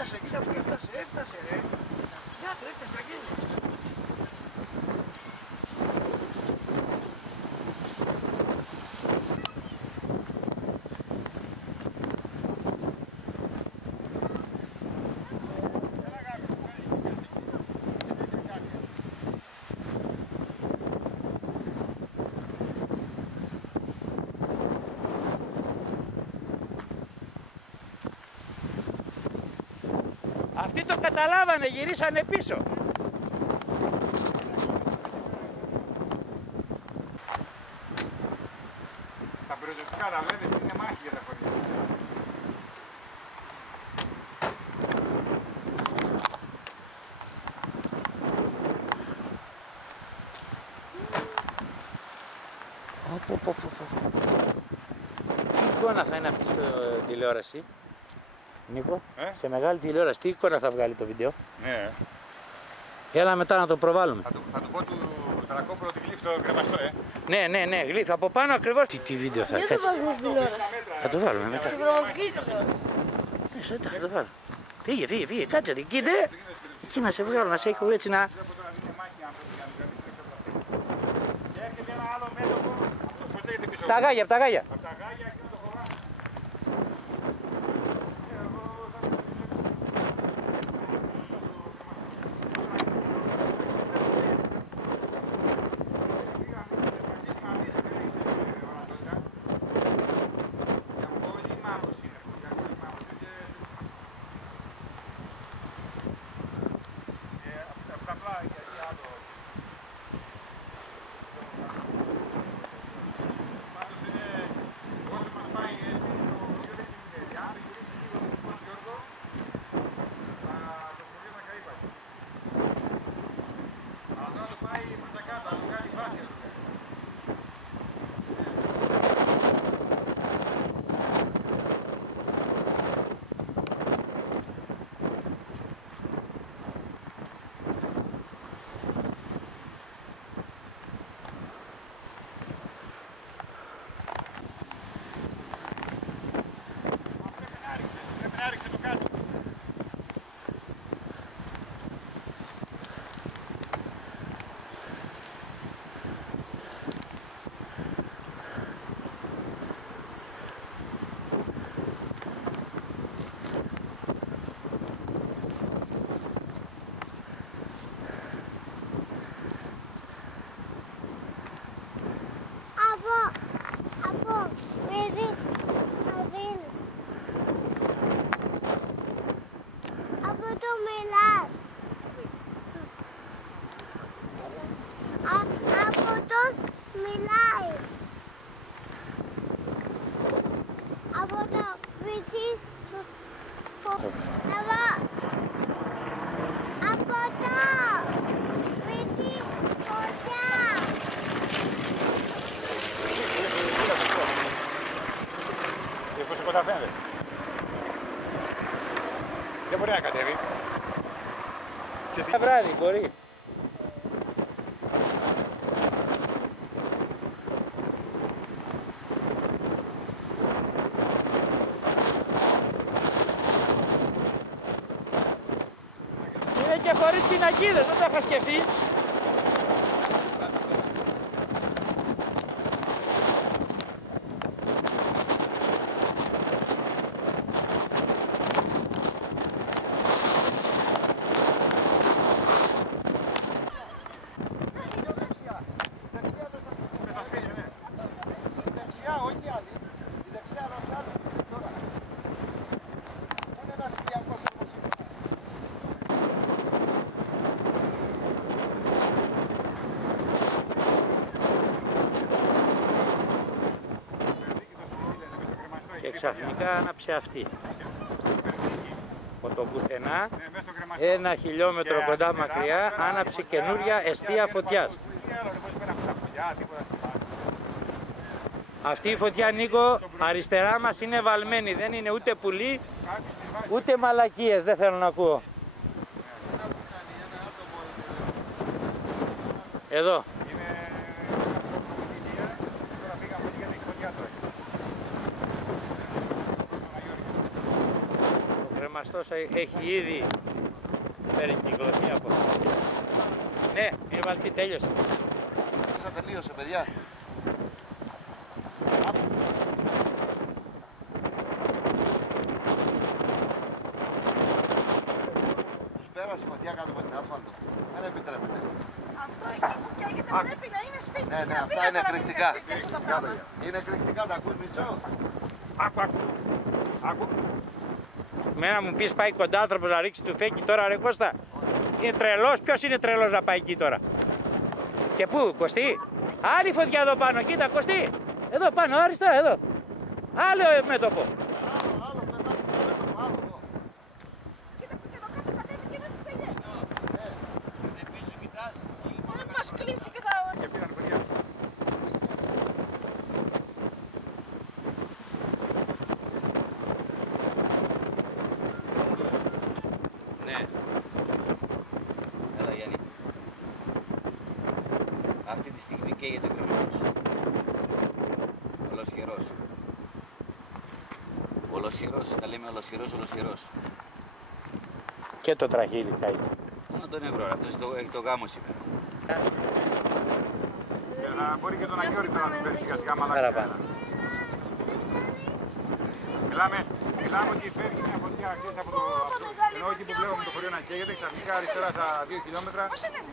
Έφτασε, κοίτα που έφτασε, έφτασε ρε. Να το έφτασε, Αγγέλη. Αυτοί το καταλάβανε, γυρίσανε πίσω. Τα πυροσβεστικά τα βλέπεις, είναι μάχη για τα χωριά. Τι εικόνα θα είναι αυτή στο τηλεόραση, Νίκο, σε μεγάλη τηλεόραση, τι εικόνα θα βγάλει το βίντεο. Ναι. Έλα μετά να το προβάλλουμε. Θα του πω του Τρακόπουλο ότι γλύφει το κρεμαστό, Ναι, γλύφει από πάνω ακριβώς. Τι βίντεο θα Γιατί το βάζουμε στη τηλεόραση. Θα το βάλουμε μετά. Στην πραγματική τηλεόραση. Θα το βάλουμε. Φύγε, κάτσε την κοίτα. Εκεί να σε βγάλω, να σε έχω έτσι να... Και έρχεται ένα άλλο μέτωπο από το φωτέγεται πίσω. Τα γάγια, από τα γάγια. Από τα γάγια και να το χωράμε. Άριξε το κάτω. Από, παιδί, μαζί. Από το μιλάς. Από το μιλάει. Από το βυθί. Από το βυθί φωτιά. Πόσο κοντά φαίνεται. Δεν μπορεί να κατέβει. Ένα βράδυ μπορεί. Είναι και χωρίς πινακίδες, δεν το είχα σκεφτεί. Όχι άλλη, η δεξιά να ψάλει τώρα. Πού είναι ένας Κυριακός όπως είναι. Και ξαφνικά άναψε αυτή. Από το πουθενά, 1 χιλιόμετρο κοντά μακριά, άναψε καινούρια εστία φωτιάς. Αυτή η φωτιά, Νίκο, αριστερά μας είναι βαλμένη, δεν είναι ούτε πουλί, ούτε μαλακίες, δεν θέλω να ακούω. Εδώ. Το μαστός έχει ήδη περικυκλωθεί από αυτό. Ναι, η βαλτή τέλειωσε. Μέσα τελείωσε, παιδιά. Πέρασε η φωτιά κάτω από την άσφαλτο. Δεν επιτρέπεται. Αυτό εκεί που καίγεται πρέπει να είναι σπίτι. Ναι, αυτά είναι εκρηκτικά. Είναι εκρηκτικά, τα ακούς, Μητσό? Άκου. Μένα μου πεις πάει κοντά άνθρωπος να ρίξει του φέκι τώρα, ρε Κώστα. Είναι τρελός, ποιος είναι τρελός να πάει εκεί τώρα? Και πού, Κωστή? Άλλη φωτιά εδώ πάνω, κοίτα Κωστή. Εδώ πάνω, αριστερά, εδώ. Άλλο μέτωπο. Άλλο μέτωπο, άλλο εδώ. Κοίταξε και εδώ κάτω κατέβηκε μέσα στις ελιές. Δεν μας κλείσει και θα... Και πήραν παιδιά. Ναι. Έλα Γιάννη. Αυτή τη στιγμή καίγεται ο κρυμμένος. Ολοσχερός. Ολοσχερός, τα λέμε ολοσχερός. Και το τραχύλι καεί. Μόνο τον ευρώ, αυτός έχει το γάμο σήμερα. Και να μπορεί και τον Αγιώρη τώρα να του φέρει σιγά σιγά μαλάκι. Παραπάνω. Μιλάμε ότι φέρνει μια φωτιά από το... Ενώ εκεί που βλέπουμε το χωριό να καίγεται, ξαφνικά αριστερά στα 2 χιλιόμετρα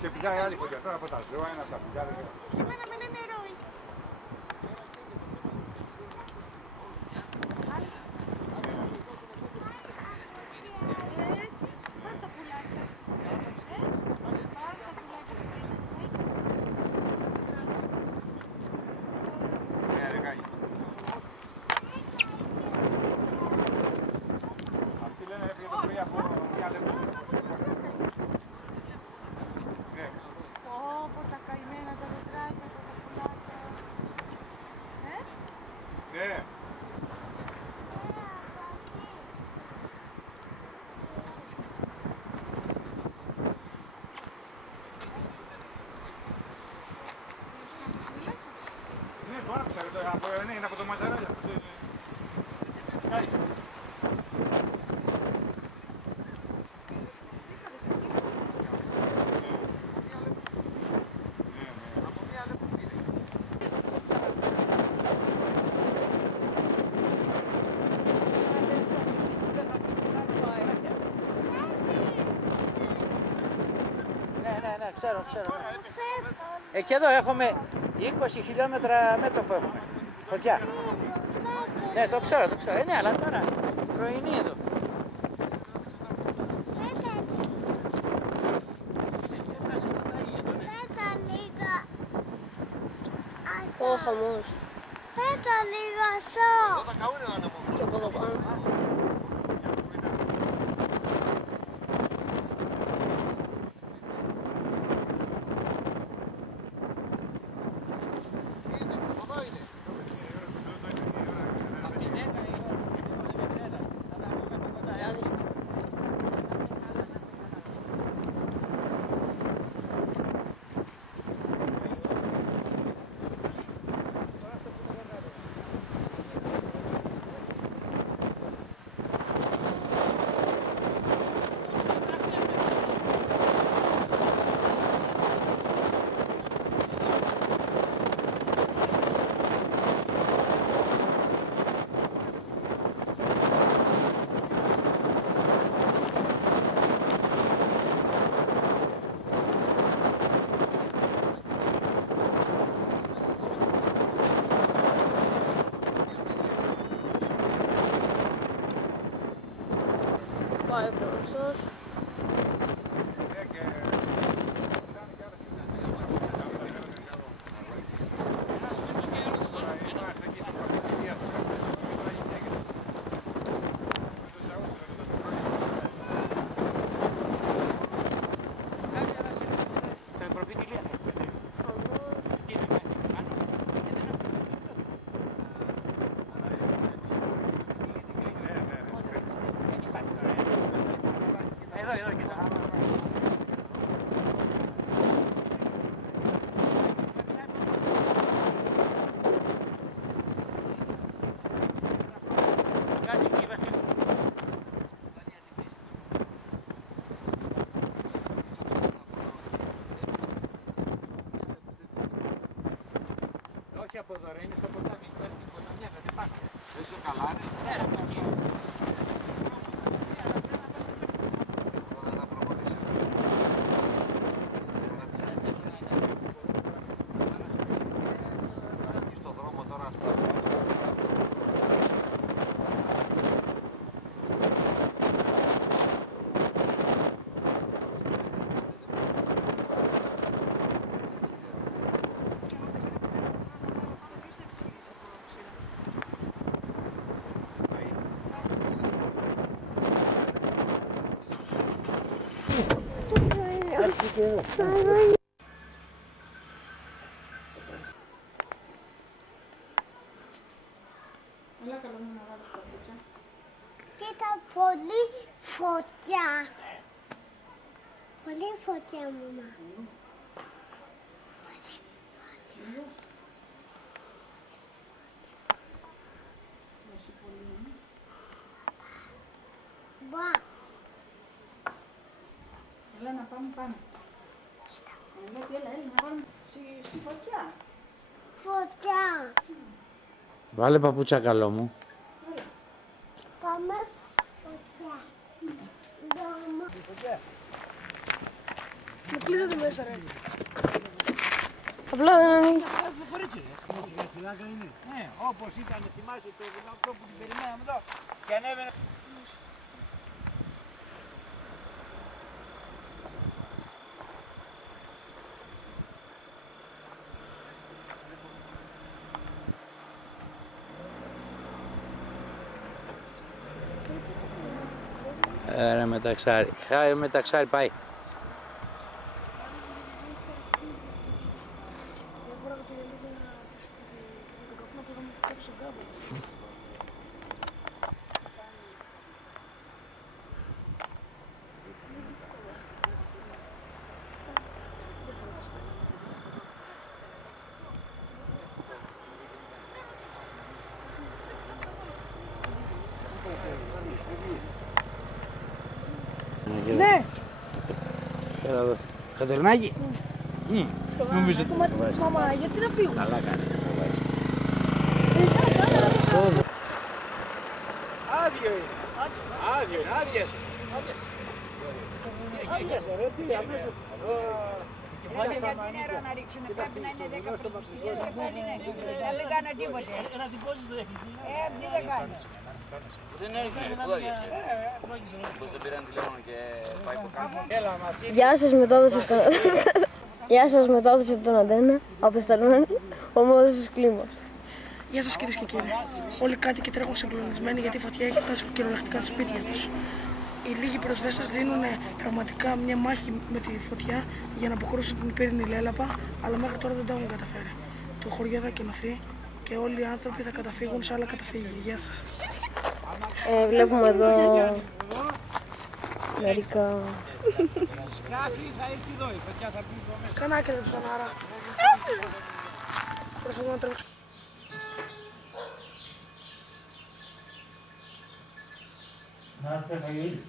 και πηγάει άλλη φωτιά. Τώρα από τα ζώα, ένα από τα πηγιά, δεν ξέρω. Εμένα με λένε Ρόι. Έτσι, πάρ' τα πουλάκια. Πάρ' τα πουλάκια. Ναι, δεν κάνει. Αυτοί λένε έφυγε το πρωί από μια λεπτό. Ναι. Πω, τα καημένα τα δεντράκια, τα πουλάκια. Ναι. Ναι, το άκουσα, ναι, είναι από το Ματζαράλια. Κάει. Ναι, ξέρω. Εκεί εδώ έχουμε 20 χιλιόμετρα μέτωπο έχουμε. Φωτιά. Ναι, το ξέρω. Ναι, αλλά τώρα πρωινή εδώ. Ο χαμός. Πέτα λίγα σώ. Εδώ θα καούνε ο άνεμο. Και από εδώ πάνω. Είναι, εδώ είναι. Πάει ο προμεσός. Εδώ, κοίτα. Βγάζει εκεί, Βασίλη. τώρα, είναι στο ποτάμι, υπάρχει την ποταμιά, δεν υπάρχει. Είσαι καλά, ρε. Δεν θα προχωρήσεις. Εκεί στον δρόμο τώρα ας πούμε. Κοίτα, πολύ φωτιά. Πολύ φωτιά, μαμά. Μπα. Έλα να πάμε πάνω. Έλα, να πάμε στη φωτιά. Φωτιά. Βάλε παπούτσα καλό μου. Πάμε φωτιά. Δώμα. Με κλείσατε μέσα, ρε. Απλά δεν ανοίγει. Το κορίτσι ρε. Φυλάκα είναι. Ναι, όπως ήταν, θυμάσαι το αυτό που την περιμέναμε εδώ και ανέβαινε. Ρε μεταξάρι. Μεταξάρι πάει. Ναι. Έλα εδώ. Κατερνάκι. Νομίζω ότι Μαμά, γιατί να φύγουμε. καλά κάνει. Άδειο είναι. Άδειο είναι. Άδειασε. Άδειασε ρε. Τι αμέσως. Γιατί νερό να ρίξουν, πρέπει να είναι 10 πρωτοστηρίες και πάλι ναι. Να μην κάνω τίποτε. Ένα τυπώσεις το έχεις. Τι δεν κάνω. Δεν έρχεται, πού άδειασε. Πώς δεν πήραν τηλέφωνο και πάει από κάτω. Έλα μας ήρθε. Γεια σας, μετάδοση από τον Γεια σας, μετάδοση από τον Αντένα, απεσταλμένη ο Μόδος Κλίμος. Γεια σας κυρίες και κύριοι. Όλοι οι κάτοικοι τρέχουν συγκλονισμένοι γιατί η φωτιά έχει φτάσει κυριολεκτικά στα σπίτια τους. Οι λίγοι προσβέστες δίνουν πραγματικά μια μάχη με τη φωτιά για να αποκρούσουν την πύρινη λέλαπα, αλλά μέχρι τώρα δεν τα έχουν καταφέρει. Το χωριό θα κενωθεί και όλοι οι άνθρωποι θα καταφύγουν σε άλλα καταφύγια. Γεια σας. Βλέπουμε εδώ μερικά... Σκάφη θα έρθει εδώ, η φωτιά θα πει εδώ μέσα. Κανά και δεν ψωνάρα. Προσπαθούμε να τρέξουμε. Να έρθει